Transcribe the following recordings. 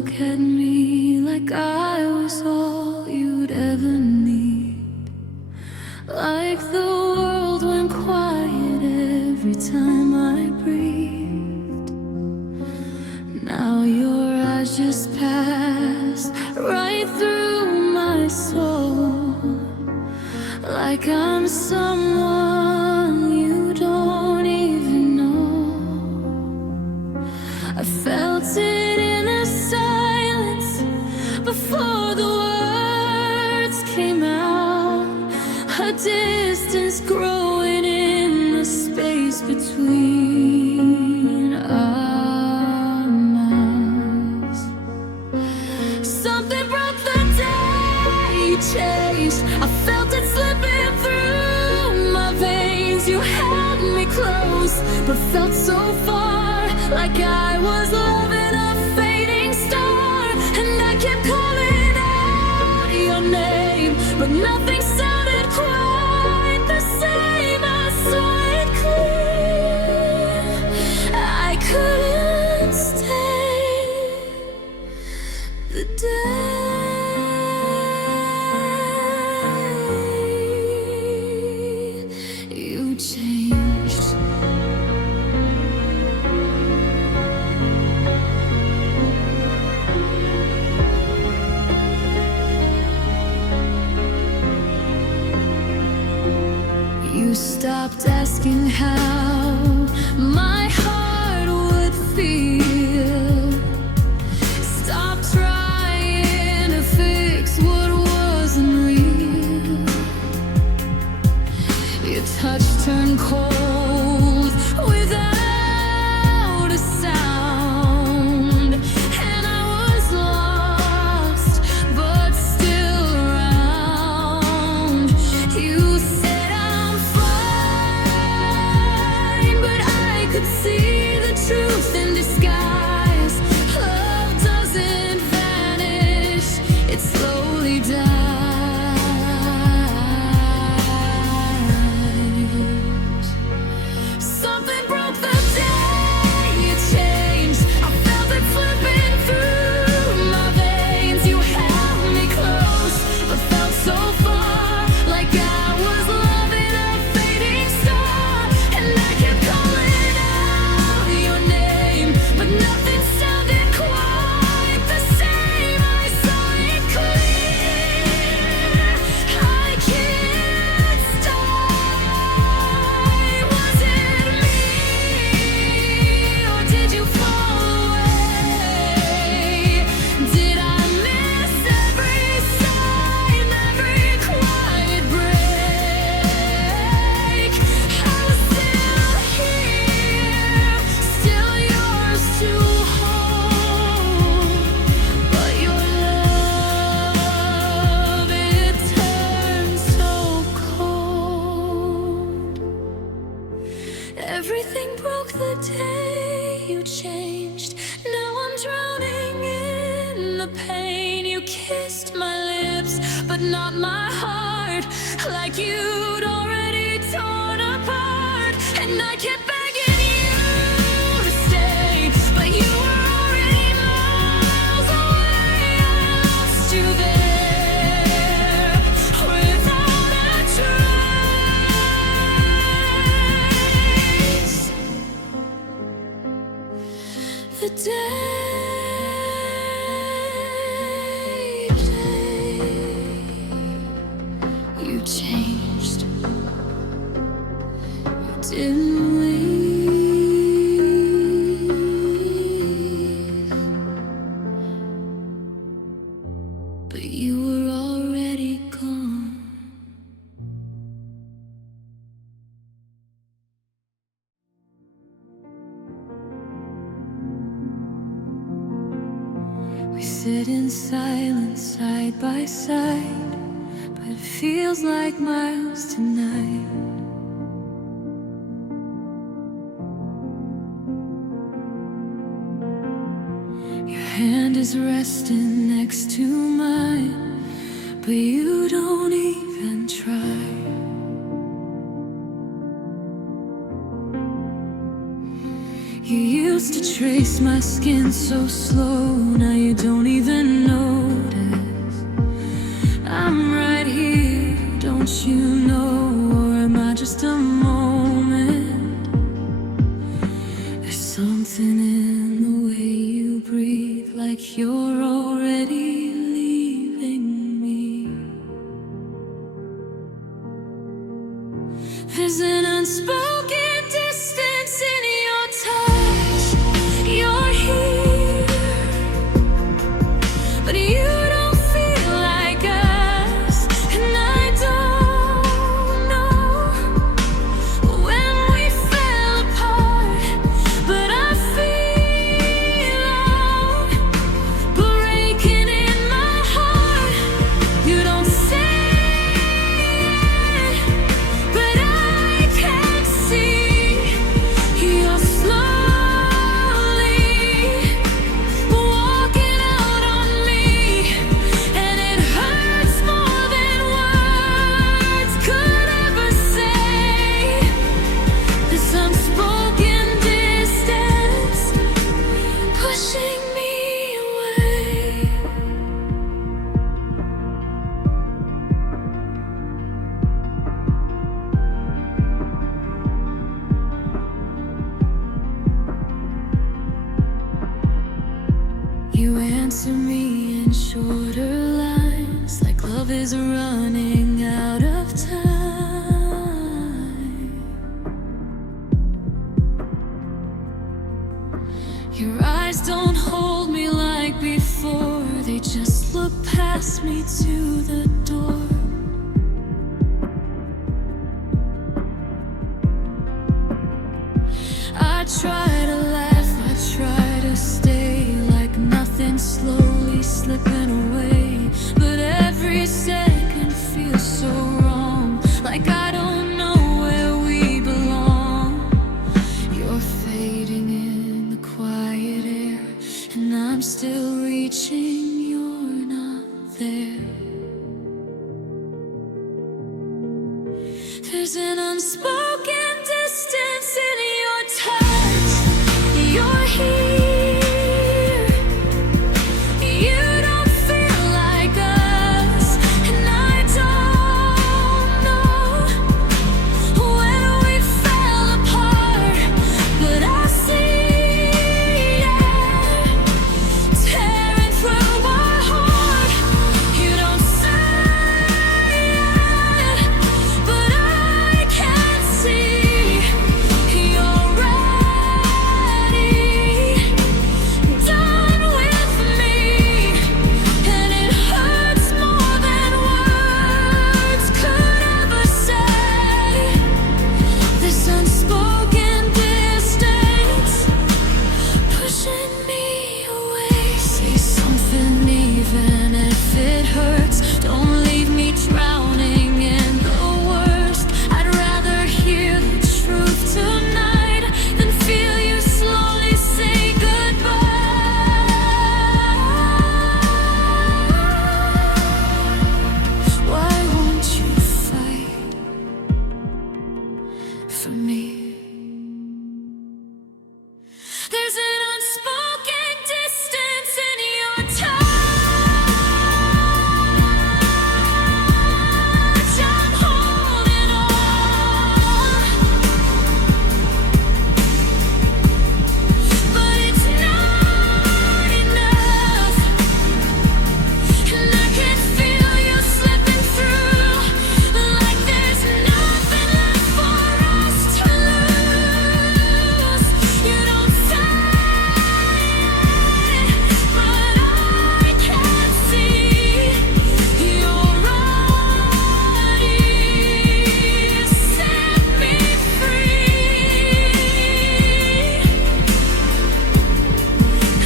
look at me like I was all you'd ever need. Like the world went quiet every time I breathed. Now your eyes just passed right through my soul, like I'm someone you don't even know. I felt it in the silence before the words came out, a distance growing in the space between our mouths. Something broke the day you changed. I felt it slipping through my veins. You held me close, but felt so far, like I was loving a fading star. And I kept calling out your name, but nothing sounded quite the same. I saw it clear, I couldn't stay. The day you changed. You stopped asking how my heart would feel. Stopped trying to fix what wasn't real. Your touch turned cold without a sound, and I was lost but still around. You said I'm fine, but I could see the truth in disguise. Love doesn't vanish, it slowly dies. Something broke the day you changed. I felt it slipping through my veins. You held me close, but felt so far, like I was loving a fading star. And I kept calling out your name, but nothing sounded quite the same. I saw it clear, I can't stop. Was it me, or did you fall away? Did I miss every sign, every quiet break? I was still here, still yours to hold, but your love, it turned so cold. Everything broke the day you changed. Now I'm drowning in the pain. You kissed my lips, but not my heart, like you'd already torn apart. And I kept begging you to stay, but you were already miles away. I lost you there without a trace. The day you changed, you didn't leave, but you were already gone. We sit in silence side by side, but it feels like miles tonight. Your hand is resting next to mine, but you don't even try. You used to trace my skin so slow, now you don't you're already leaving me. There's an unspoken distance in your touch. You're here, but you don't feel like us. And I don't know when we fell apart, but I feel breaking in my heart. You don't say it, but I can see you're slowly walking out on me, and it hurts more than words could ever say. This unspoken distance pushing me away. You answer me in shorter lines, like love is running out of time. Your eyes don't hold me like before, they just look past me to the door. I try to laugh, I try to stay like nothing, slowly slipping away. But every second feels so wrong, like I don't know where we belong. You're fading in the quiet air, and I'm still reaching, you're not there. There's an unspoken distance in your touch. You're here, you don't feel like us, and I don't know when we fell apart, but I see it tearing through our heart. You don't say it, but I can see you're ready, done with me, and it hurts more than words could ever say. This unspoken distance pushing me away. Say something even if it hurts. Don't leave me drowning in the worst. I'd rather hear the truth tonight than feel you slowly say goodbye. Why won't you fight for me? There's an unspoken distance in your touch. I'm holding on, but it's not enough, and I can feel you slipping through, like there's nothing left for us to lose. You don't say it, but I can see you're ready to set me free,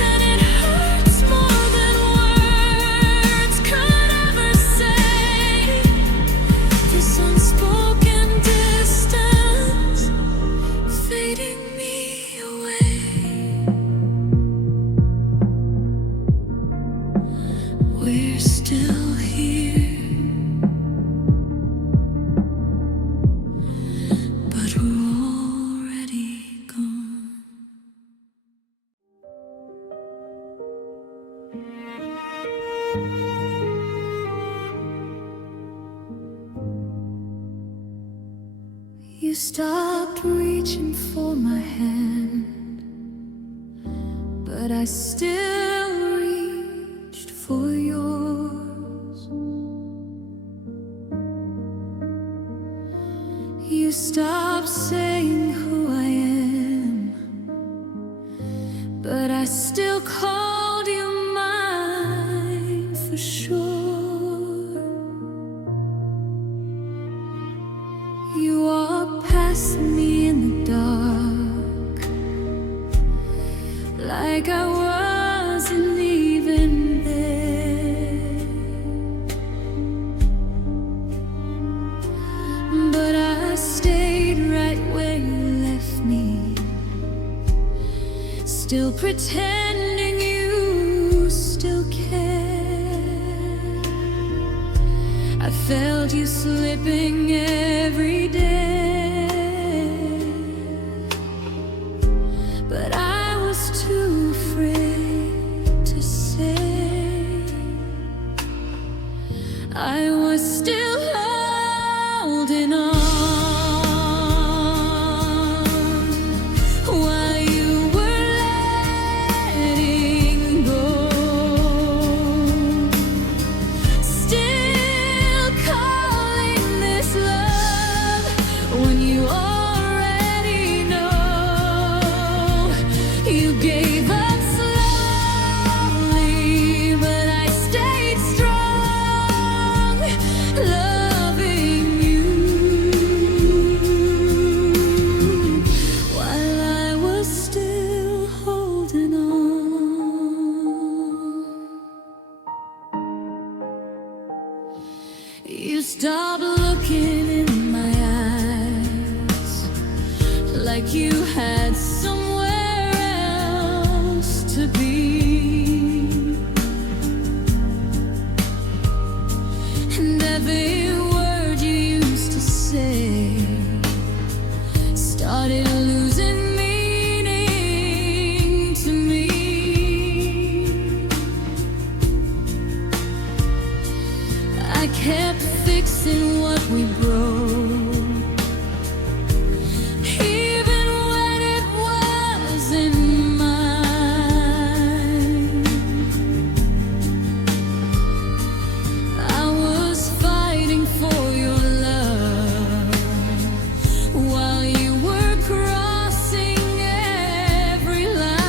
and it hurts more than words could ever say. This unspoken distance fading me away. We're still here, but we're already gone. You stopped reaching for my hand, but I still reach stopped saying who I am, but I still called you mine for sure. You walked past me in the dark, like I wasn't even there, but I stayed right where you left me, still pretending you still care. I felt you slipping every day, but I was too afraid to say. I was still holding on while you were letting go, still calling this love when you already know. You gave up slowly, but I stayed strong, loving you while I was still holding on. You stopped looking in my eyes, like you had somewhere else to be, and every word you used to say started losing meaning to me. I kept fixing what we broke, even when it wasn't mine. I was fighting for your love while you were crossing every line.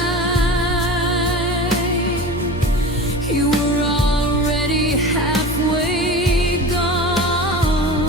You were already halfway gone.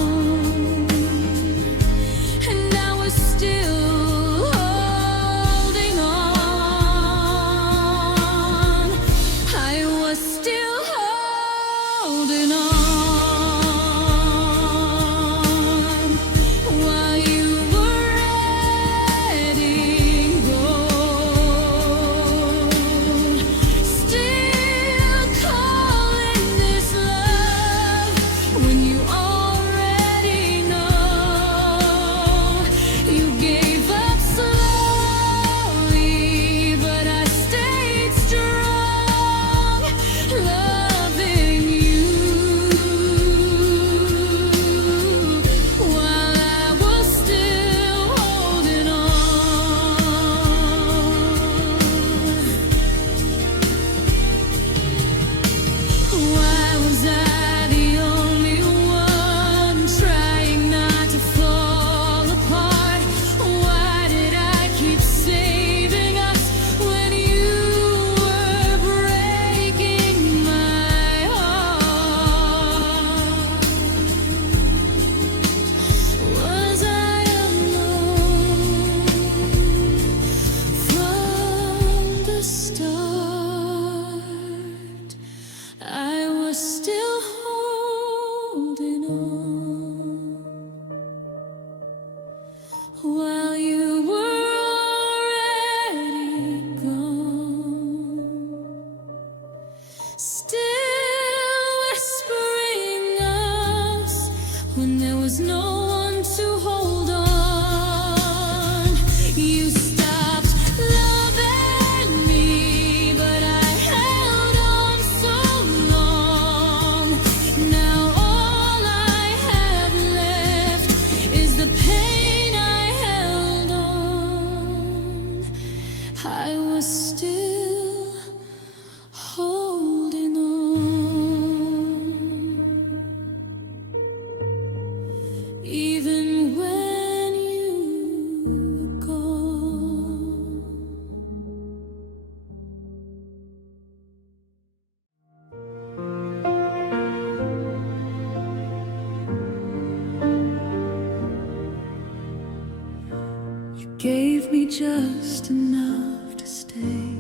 Gave me just enough to stay,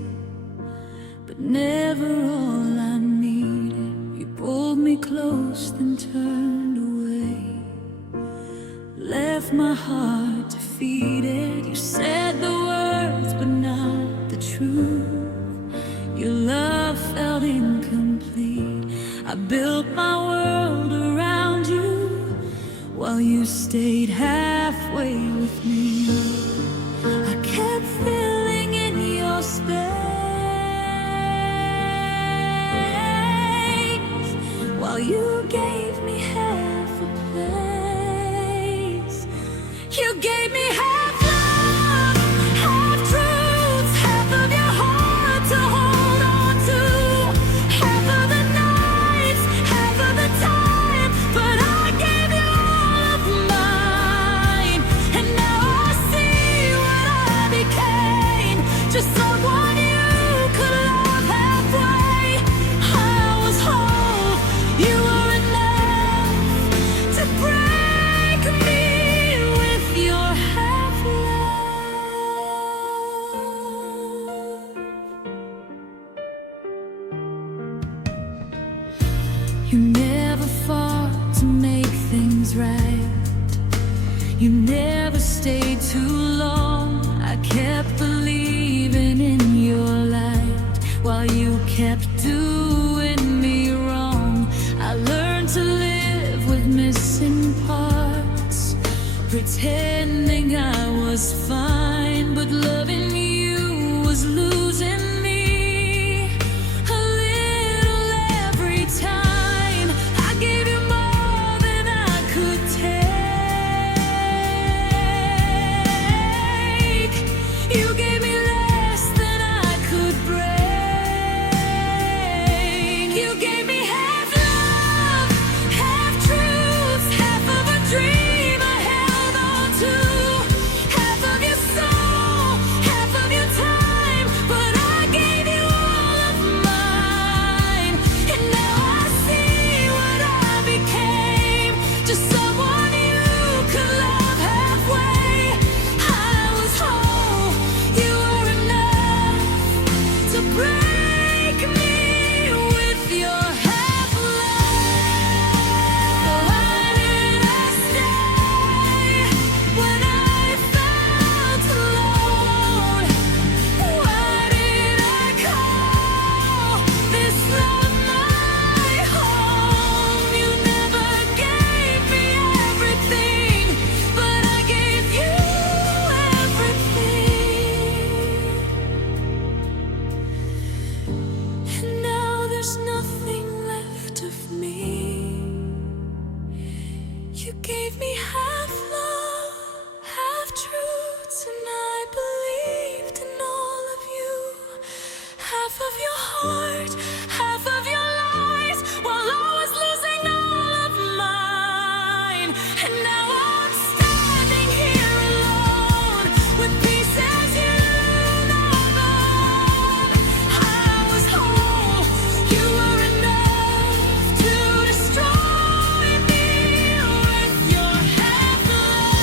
but never all I needed. You pulled me close, then turned away, left my heart defeated. You said the words, but not the truth. Your love felt incomplete. I built my world around you, while you stayed halfway with me. I kept filling in your space, while you gave me half a place. You gave me half love, half truths, half of your heart to hold on to, half of the nights, half of the time, but I gave you all of mine. And now I see what I became, just someone you could love halfway. I was whole, you were enough to break me with your half love. You never fought to make things right. You never stayed too long. I kept believing in your light, while you kept doing me wrong. I learned to live with missing parts, pretending I was fine, but loving you was losing me a little every time. I gave you more than I could take. You gave me less than I could break. You gave me half love, half truths, half of a dream I held on to, half of your soul, half of your time, but I gave you all of mine. And now I see what I became, just someone you could love halfway. I was whole, you were enough to break me with your half love. Why did I stay when I felt alone? Why did I call this love my home? You never gave me everything, but I gave you everything. And now there's nothing left of me. You gave me half love, half truths, and I believed in all of you. Half of your heart, half of your lies, while I was losing all of mine. And now I'm standing here alone, with pieces you don't own. I was whole, you were enough to destroy me with your half love,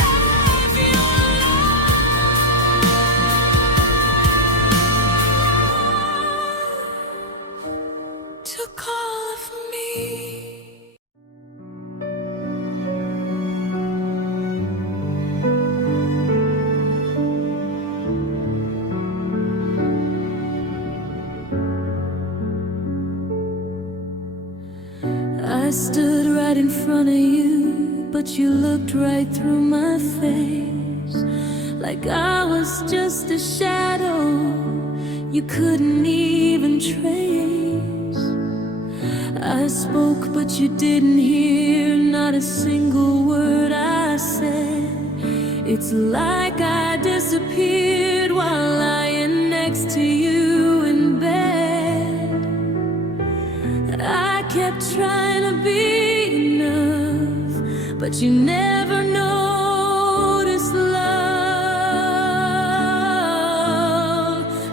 half your love took all of me. I stood right in front of you, but you looked right through my face, like I was just a shadow you couldn't even trace. I spoke, but you didn't hear not a single word I said. It's like I disappeared while lying next to you in bed. I kept trying to be enough, but you never noticed love.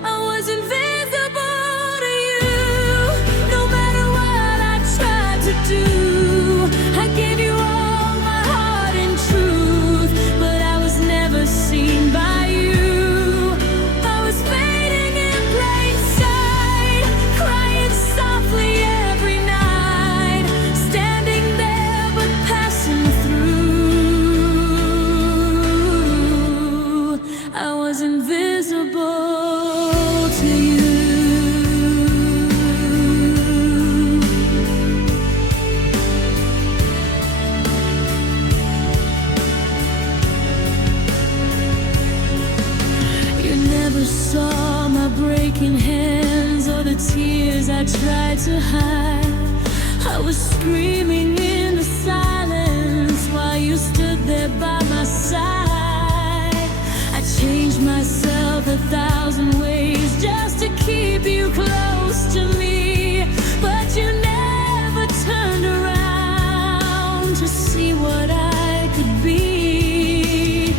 I was invisible to you, no matter what I tried to do. I invisible to you. You never saw my breaking hands or the tears I tried to hide. I was screaming in the silence while you stood there by my side. I changed myself 1,000 ways just to keep you close to me, but you never turned around to see what I could be.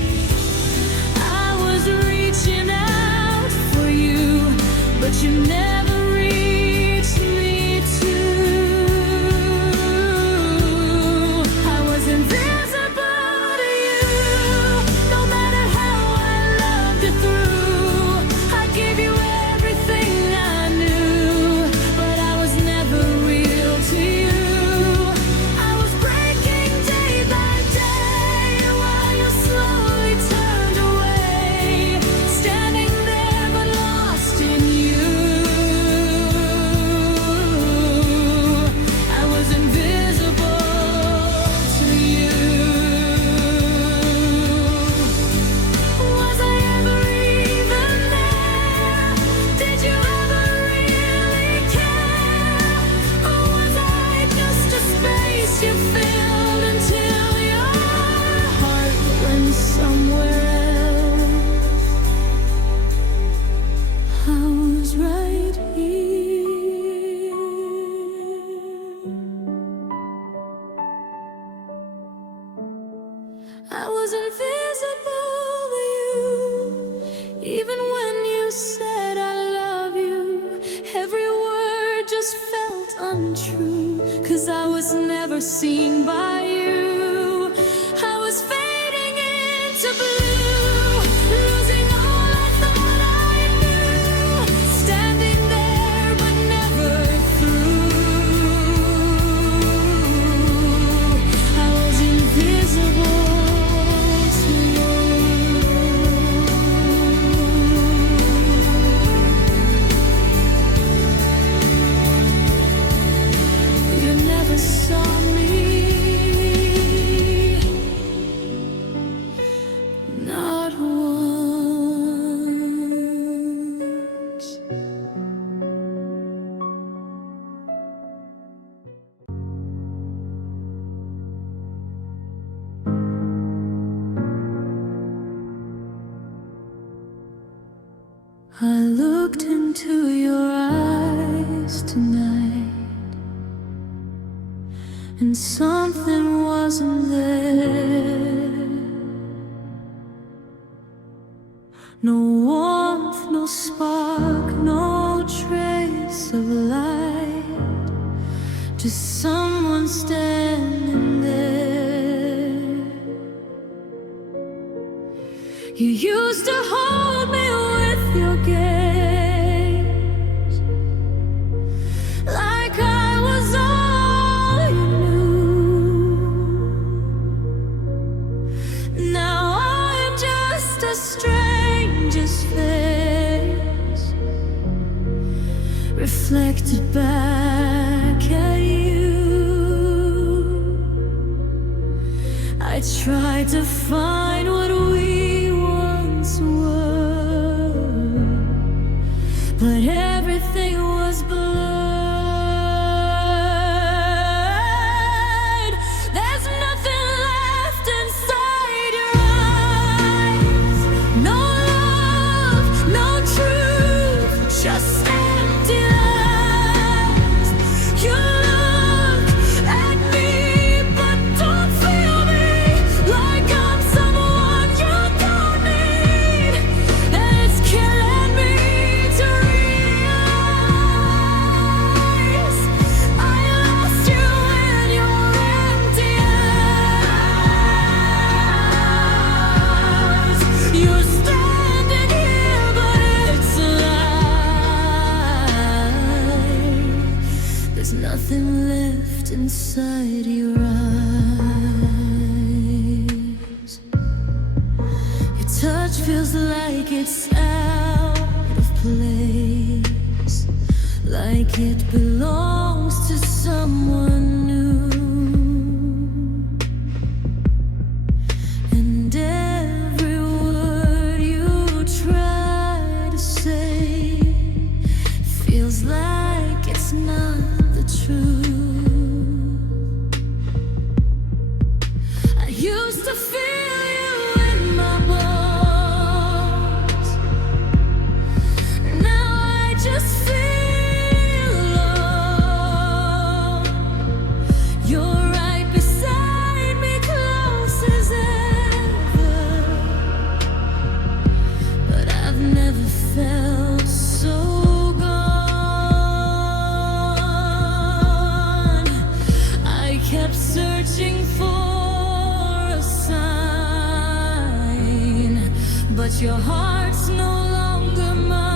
I was reaching out for you, but you never reached me too. I was invisible to you, no matter how I loved you through. I gave you everything I knew, but I was never real to you. I was breaking day by day while you slowly turned away, standing there but lost in you. I was invisible to you. Was I ever even there? Did you ever really care? Or was I just a space you filled until your heart went somewhere else? I was right here. I was invisible to you, even when you said I love you. Every word just felt untrue, 'cause I was never seen by you. I was fading into blue, losing all I thought I knew, standing there but never through. I was invisible to you. You never saw me, not once. I looked into your eyes tonight, and something wasn't there. No warmth, no spark, no trace of light, just someone standing there. You used to hold me with your gaze, like I was all you knew. Now I'm just a stranger's face, reflected back at you. I tried to find what we once were, but everything was blurred. There's nothing left inside your eyes. No love, no truth, just empty lies. You look at me, but don't feel me, like I'm someone you don't need. And it's killing me to realize I lost you in your empty eyes. You're standing here, but it's a lie. There's nothing left inside your eyes. Your touch feels like it it's out of place, like it belongs to someone new. And every word you try to say feels like it's not the truth. I used to feel you in my bones. Now I just feel alone. You're right beside me, close as ever, but I've never felt so gone. I kept searching for a sign, but your heart's no longer mine.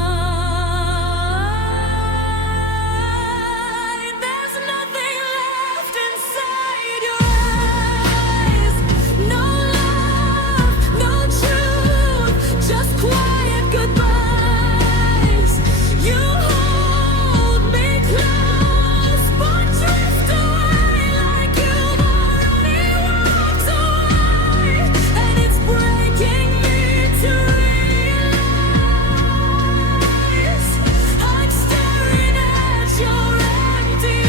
There's nothing left inside your eyes. No love, no truth, just quiet goodbyes. You hold me close, but drift away like you've already walked away. And it's breaking me to realize I'm staring at your empty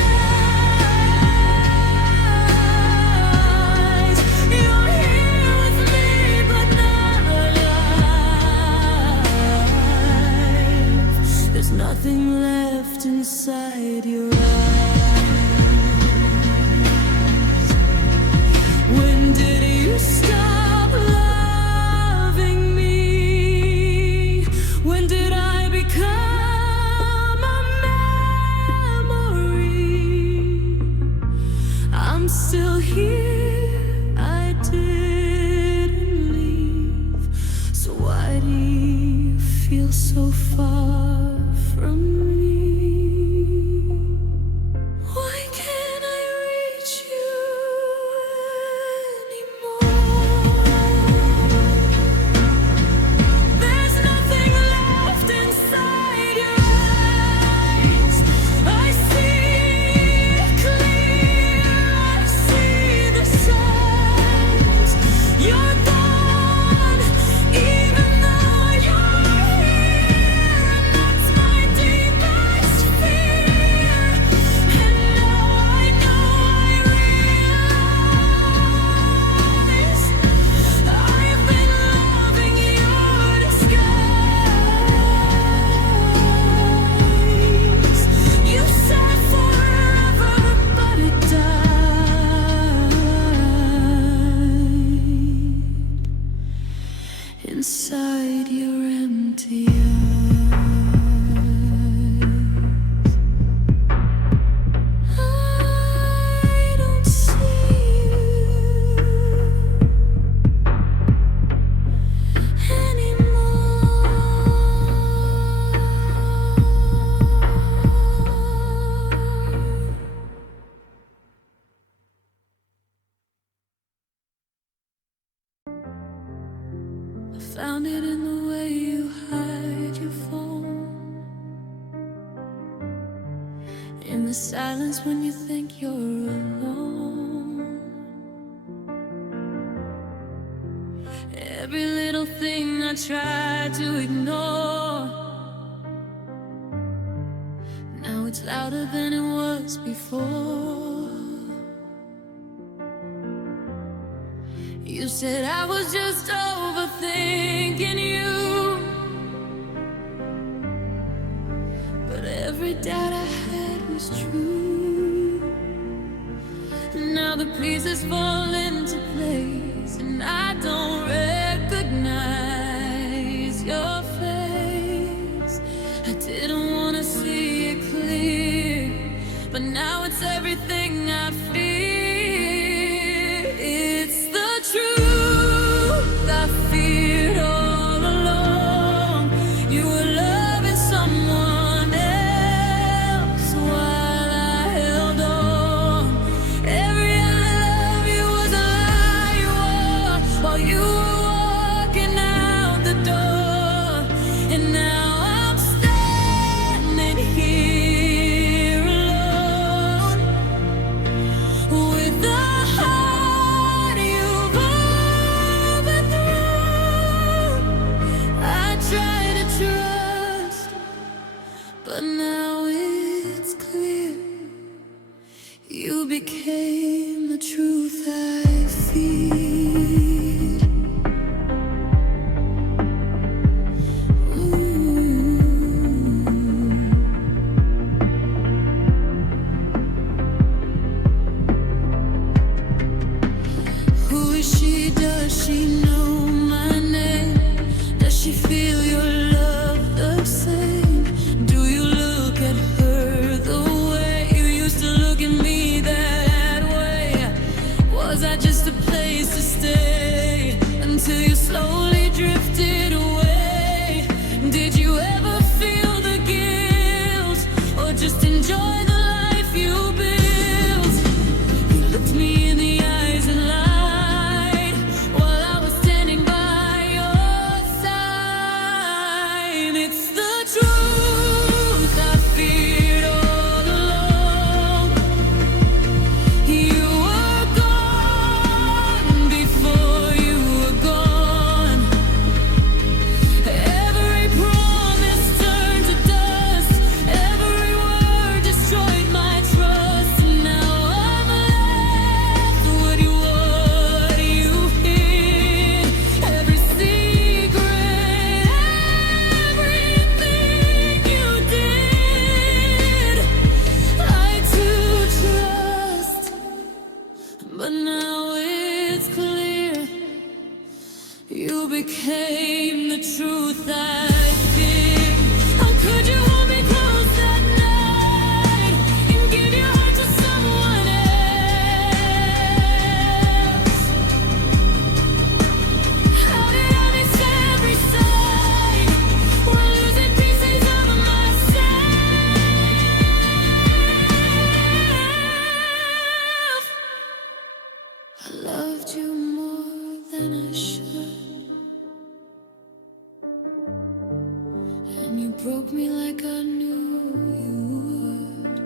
eyes. You're here with me, but not alive. There's nothing left inside your eyes. When did you stop loving me? When did I become a memory? I'm still here, I didn't leave. So why do you feel so far from me? Why can't I reach you anymore? There's nothing left inside your eyes. I see it clear, I see the signs. You're gone, even though you're here, and that's my deepest fear. And now I know, I realize I've been loving your disguise. You said forever, but it died inside your empty eyes. I don't see you anymore. I found it in the way you hide your phone, in the silence when you think you're alone. Every little thing I tried to ignore, now it's louder than it was before. You said I was just overthinking you, but every doubt I had was true. Now the pieces fall into place, and I don't recognize your face. I didn't want to see it clear, but now it's everything I fear. It's the truth I feared all along. You were loving someone else while I held on. Every I love you was a lie you were, while you were walking out the door. And now I'm standing here alone with the heart you've overthrown. I try to trust, but now it's clear you became the truth I feed. Who is she? Does she know my name? Does she feel your love the same? Do you look at her the way you used to look at me that way? Was I just a place to stay until you slowly drifted away? Did you ever feel the guilt or just enjoy the life you built? You looked me in the eyes and lied while I was standing by your side. It's the truth I feared all along. You were gone before you were gone. Every promise turned to dust. Every word destroyed my trust. And now I'm left with what you hid. Every secret, everything you did. I too trust, but now it's clear you became the truth I feared. How could you hold me close that night and give your heart to someone else? How did I miss every sign? We're losing pieces of myself. I loved you more than I should, and you broke me like I knew you would.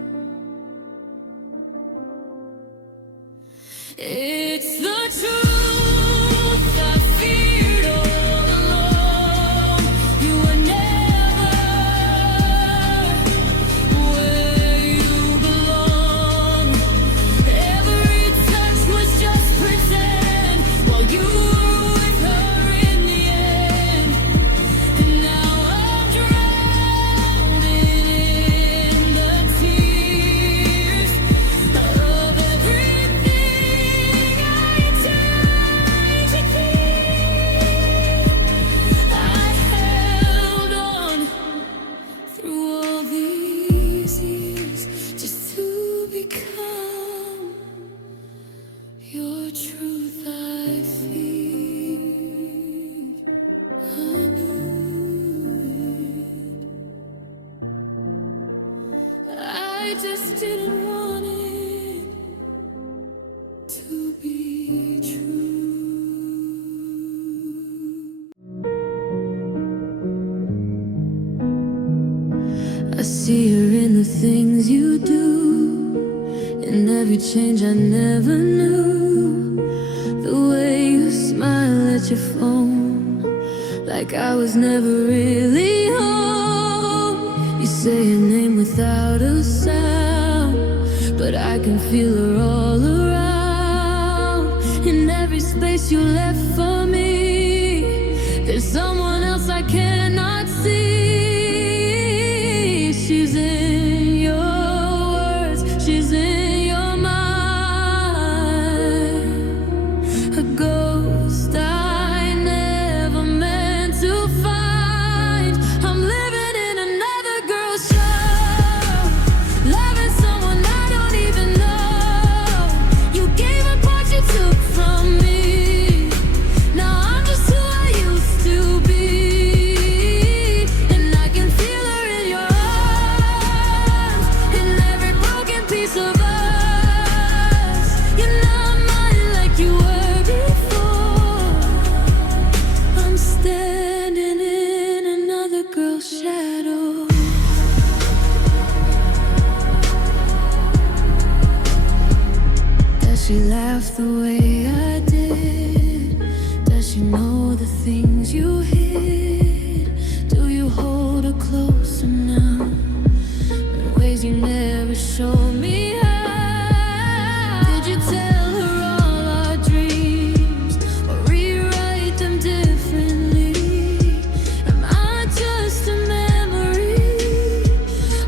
It's the truth I feared all along. You were never where you belong. Every touch was just pretend while you were with her in the end. And now I'm drowning in the tears of everything I tried to keep. I held on through all these years just to become your truth I feed. I knew it. I just didn't want it to be true. I see her in the things you do, in every change I never knew. The way you smile at your phone, like I was never really home. You say her name without a sound, but I can feel her all around. In every space you left for me, there's someone else I cannot see. She's in your words, she's in your mind. A ghost I never meant to find. I'm living in another girl's show, loving someone I don't even know. You gave a part you took from me. Now I'm just who I used to be. shadow. Does she laugh the way I did? Does she know the things you hid? Do you hold her closer now in ways you never showed me how? Did you tell her all our dreams or rewrite them differently? Am I just a memory?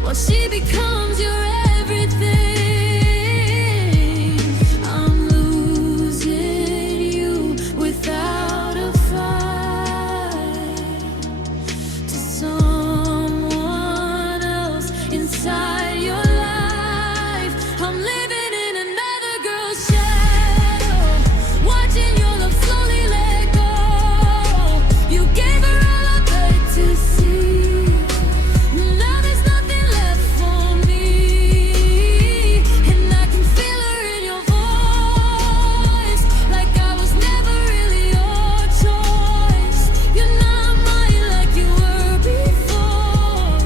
Well, she becomes your everything. I'm losing you without a fight to someone else inside your life. I'm living in another girl's shadow, watching your love slowly let go. You gave her all I could to see. Now there's nothing left for me, and I can feel her in your voice, like I was never really your choice. You're not mine like you were before.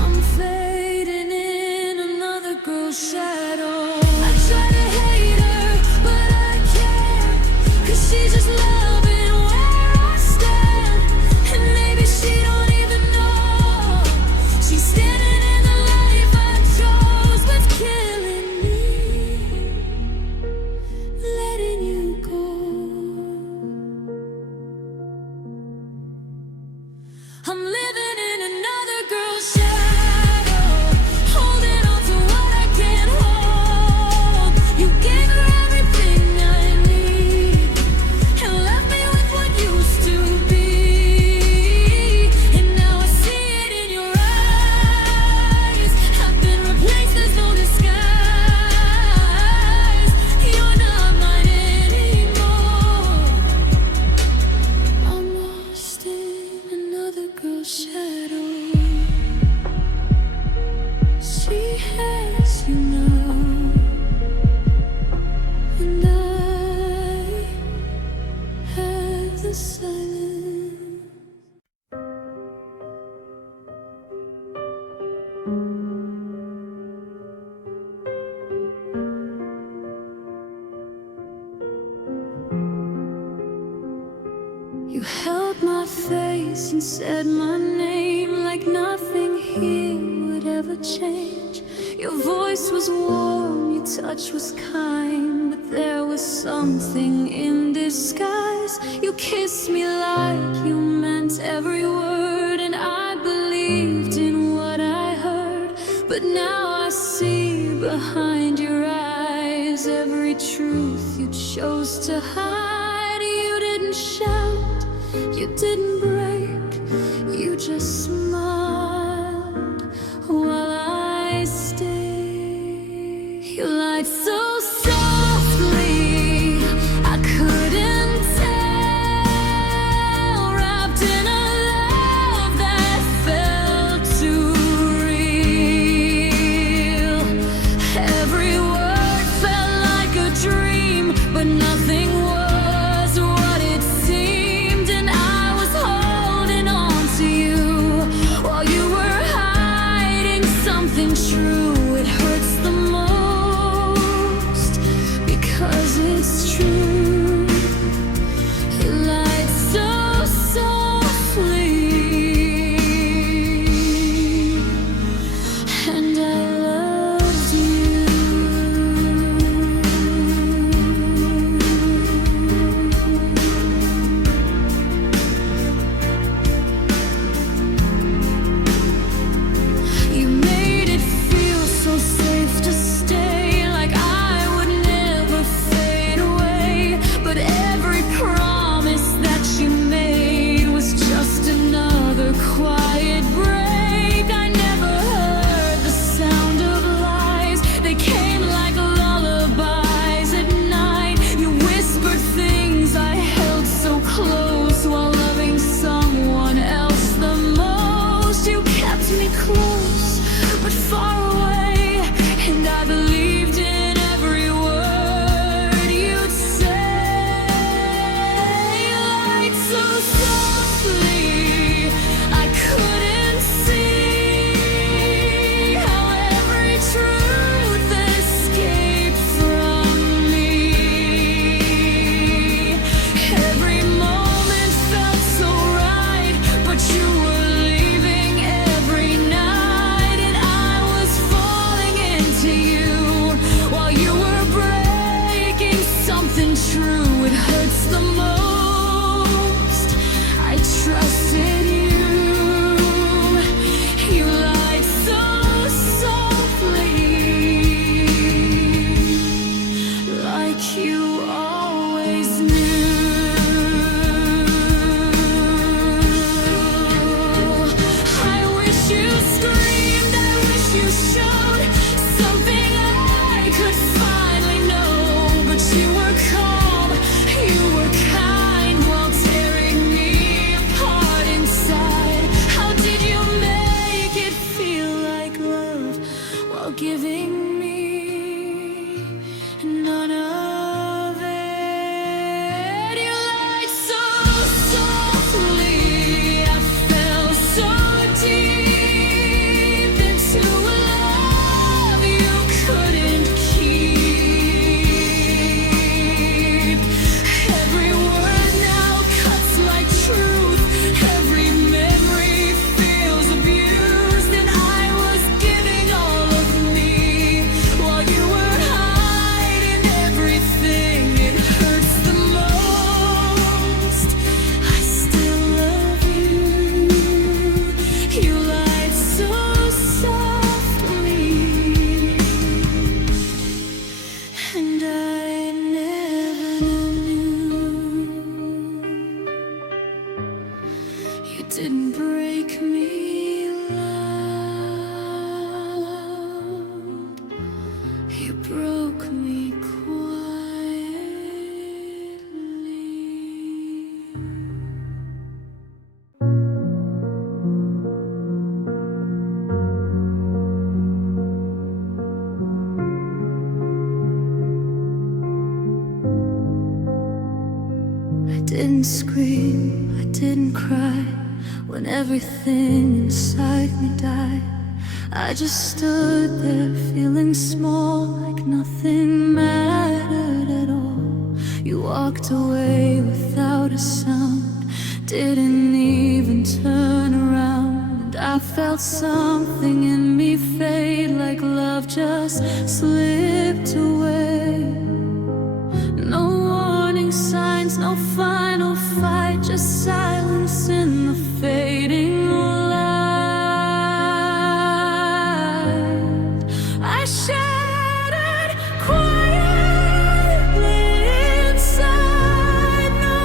I'm fading in another girl's shadow. I try to hate her, but I can't, 'cause she's just loving where I stand. And maybe she don't even know she's standing in the life I chose. What's killing me? Letting you go. I'm living in another girl's shadow, holding on to what I can't hold. You gave her everything I need and left me with what used to be. And now I see it in your eyes. I've been replaced, there's no disguise. You're not mine anymore. I'm lost in another girl's shadow. She has you now, and I have the silence. You held my face and said my name like nothing here would ever change. Your voice was warm, your touch was kind, but there was something in disguise. You kissed me like you meant every word, and I believed in what I heard. But now I see behind your eyes every truth you chose to hide. You didn't shout, you didn't break, you just smiled while I stayed. You lied so softly, I couldn't tell, wrapped in a love that felt too real. Every word felt like a dream, but nothing was what it seemed, and I was holding on to you make me loud. You broke me quietly. I didn't scream, I didn't cry when everything inside me died. I just stood there feeling small, like nothing mattered at all. You walked away without a sound, didn't even turn around. I felt something in me fade, like love just slipped away. No warning signs, no final fight, just silence in the fading light. I shattered quietly inside. No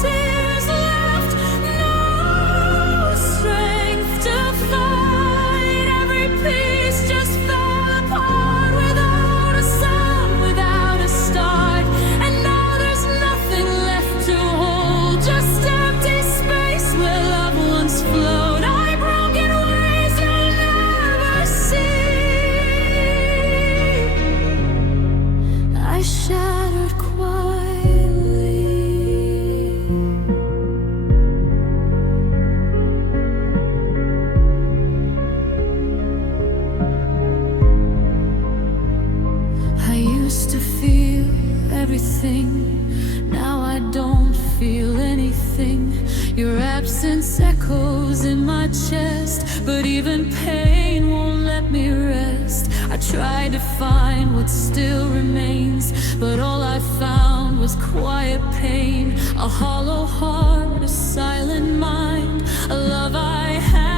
tears left, no strength to fight. Every piece just fell apart without a sound, without a start. And now there's nothing left to hold, just empty space where love once flowed. I broke in ways you'll never see. I shattered quietly. I used to feel everything, now I don't feel anything. Your absence echoes in my chest, but even pain won't let me rest. I tried to find what still remains, but all I found was quiet pain. A hollow heart, a silent mind, a love I had